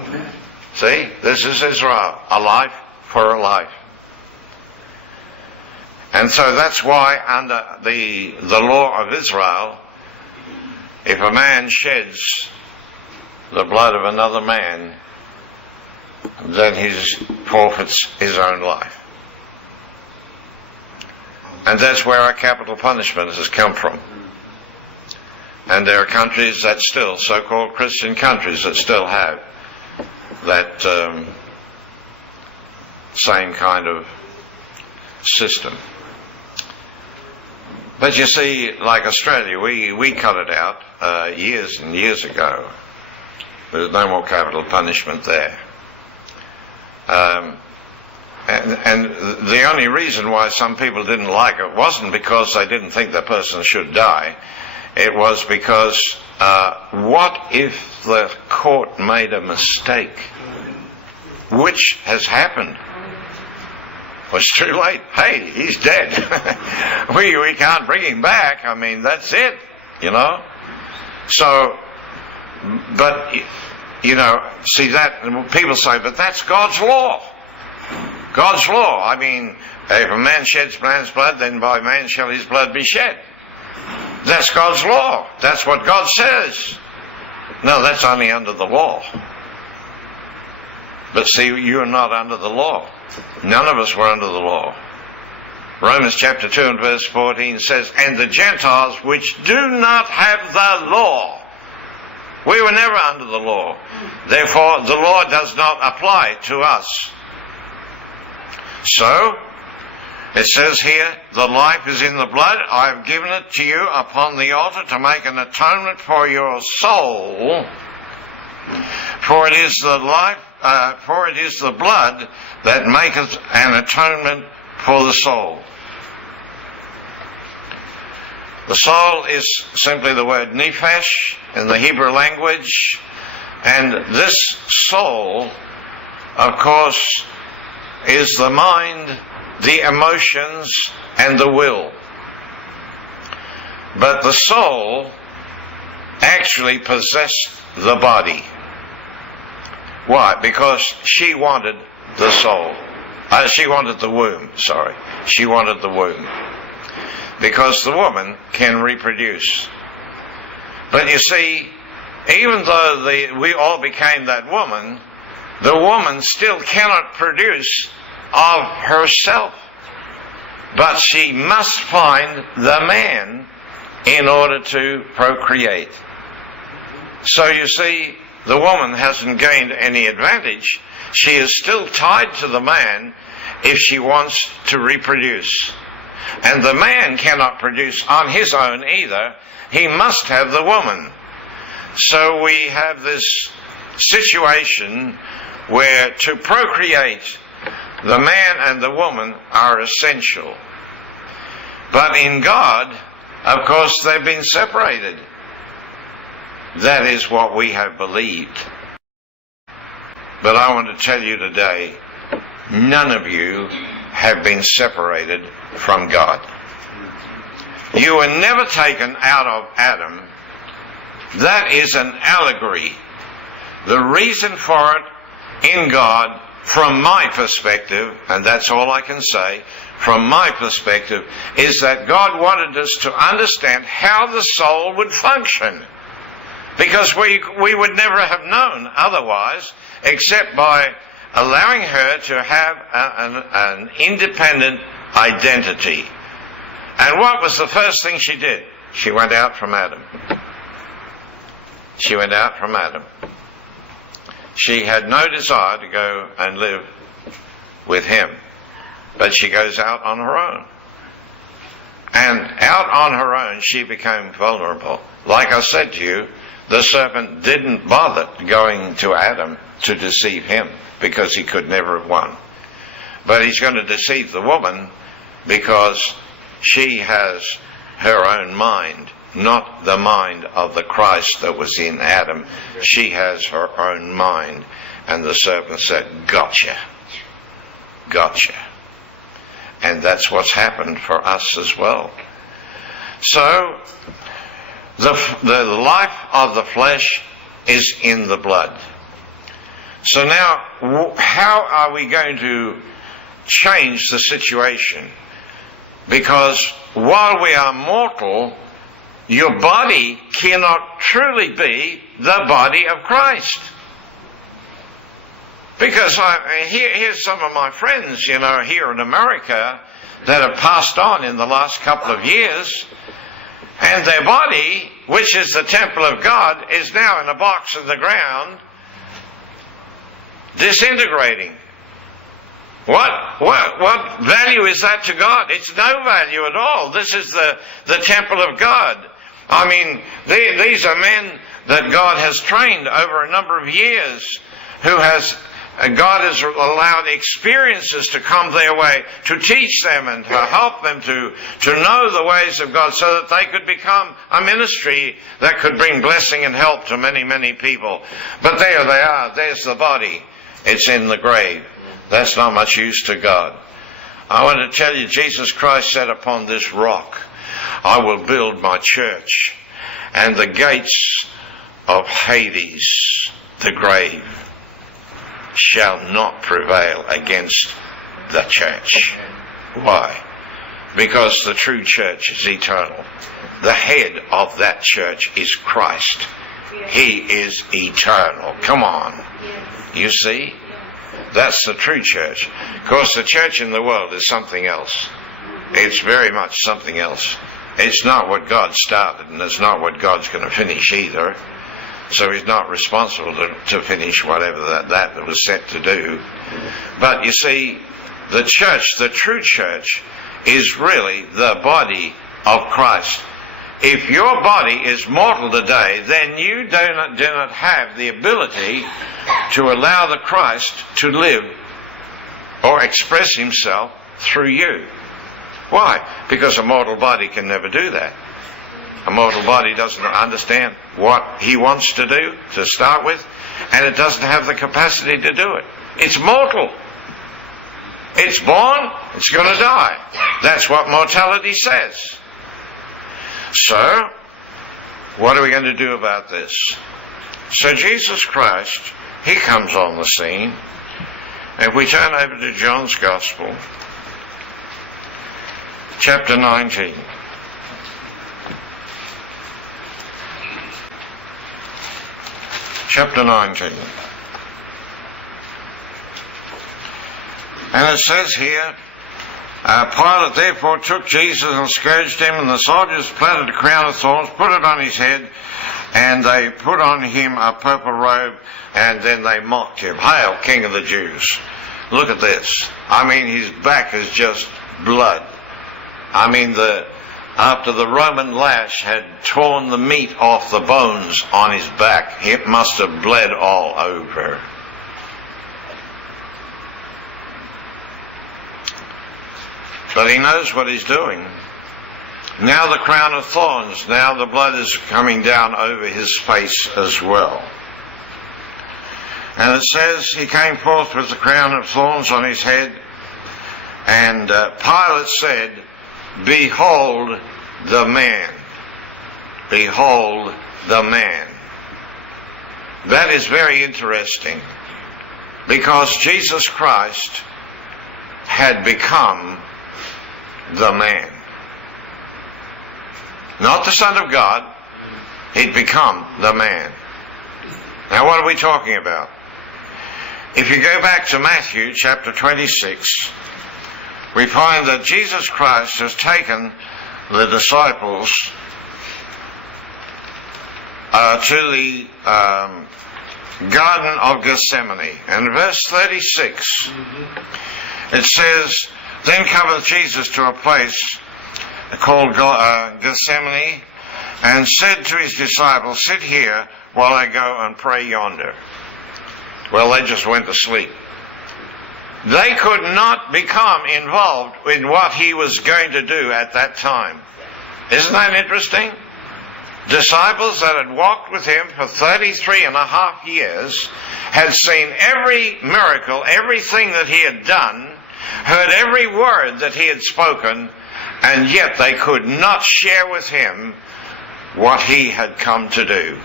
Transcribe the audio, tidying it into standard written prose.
See, this is Israel, a life for a life. And so that's why under the law of Israel, if a man sheds the blood of another man, then he forfeits his own life. And that's where our capital punishment has come from. And there are countries that still, so-called Christian countries, that still have that same kind of system. But you see, like Australia, we cut it out years and years ago. There's no more capital punishment there. And the only reason why some people didn't like it wasn't because they didn't think the person should die. It was because what if the court made a mistake? Which has happened. Well, it's too late. Hey, he's dead. we can't bring him back. I mean, that's it, you know. So, but, you know, see that, people say, but that's God's law. God's law. I mean, if a man sheds man's blood, then by man shall his blood be shed. That's God's law. That's what God says. No, that's only under the law. But see, you're not under the law. None of us were under the law. Romans chapter 2 and verse 14 says, and the Gentiles which do not have the law. We were never under the law. Therefore, the law does not apply to us. So, it says here, the life is in the blood. I have given it to you upon the altar to make an atonement for your soul. For it is the life, for it is the blood that maketh an atonement for the soul. The soul is simply the word nephesh in the Hebrew language, and this soul, of course, is the mind, the emotions, and the will. But the soul actually possessed the body. Why? Because she wanted the soul. She wanted the womb, sorry. She wanted the womb. Because the woman can reproduce. But you see, even though we all became that woman, the woman still cannot produce of herself. But she must find the man in order to procreate. So you see, the woman hasn't gained any advantage. She is still tied to the man if she wants to reproduce. And the man cannot produce on his own either. He must have the woman. So we have this situation where to procreate, the man and the woman are essential. But in God, of course, they've been separated. That is what we have believed. But I want to tell you today, none of you have been separated from God. You were never taken out of Adam. That is an allegory. The reason for it in God, from my perspective, and that's all I can say, from my perspective, is that God wanted us to understand how the soul would function. Because we would never have known otherwise, except by allowing her to have an independent identity. And what was the first thing she did? She went out from Adam. She went out from Adam. She had no desire to go and live with him. But she goes out on her own. And out on her own, she became vulnerable. Like I said to you, the serpent didn't bother going to Adam to deceive him because he could never have won. But he's going to deceive the woman because she has her own mind, not the mind of the Christ that was in Adam. She has her own mind. And the serpent said, gotcha. Gotcha. And that's what's happened for us as well. So, the life of the flesh is in the blood. So now, how are we going to change the situation? Because while we are mortal, your body cannot truly be the body of Christ. Because here's some of my friends, here in America that have passed on in the last couple of years, and their body, which is the temple of God, is now in a box in the ground, disintegrating. What value is that to God? It's no value at all. This is the temple of God. I mean, these are men that God has trained over a number of years, God has allowed experiences to come their way to teach them and to help them to know the ways of God so that they could become a ministry that could bring blessing and help to many, many people. But there they are. There's the body. It's in the grave. That's not much use to God. I want to tell you, Jesus Christ said, upon this rock I will build my church, and the gates of Hades, the grave, shall not prevail against the church. Why? Because the true church is eternal. The head of that church is Christ. He is eternal. Come on. You see? That's the true church. Of course, the church in the world is something else. It's very much something else. It's not what God started, and it's not what God's going to finish either. So he's not responsible to finish whatever that was set to do. But you see, the church, the true church, is really the body of Christ. If your body is mortal today, then you do not have the ability to allow the Christ to live or express himself through you. Why? Because a mortal body can never do that. A mortal body doesn't understand what he wants to do to start with, and it doesn't have the capacity to do it. It's mortal. It's born, it's going to die. That's what mortality says. So, what are we going to do about this? So Jesus Christ, he comes on the scene. If we turn over to John's Gospel, chapter 19. Chapter 19. And it says here, Pilate therefore took Jesus and scourged him, and the soldiers planted a crown of thorns, put it on his head, and they put on him a purple robe, and then they mocked him. Hail, King of the Jews. Look at this. I mean, his back is just blood. I mean, after the Roman lash had torn the meat off the bones on his back, it must have bled all over. But he knows what he's doing. Now the crown of thorns, now the blood is coming down over his face as well. And it says he came forth with the crown of thorns on his head, and Pilate said, Behold the man. Behold the man. That is very interesting, because Jesus Christ had become the man. Not the Son of God, he'd become the man. Now what are we talking about? If you go back to Matthew chapter 26, we find that Jesus Christ has taken the disciples to the Garden of Gethsemane. And verse 36, it says, Then cometh Jesus to a place called Gethsemane, and said to his disciples, Sit here while I go and pray yonder. Well, they just went to sleep. They could not become involved in what he was going to do at that time. Isn't that interesting? Disciples that had walked with him for 33 and a half years, had seen every miracle, everything that he had done, heard every word that he had spoken, and yet they could not share with him what he had come to do.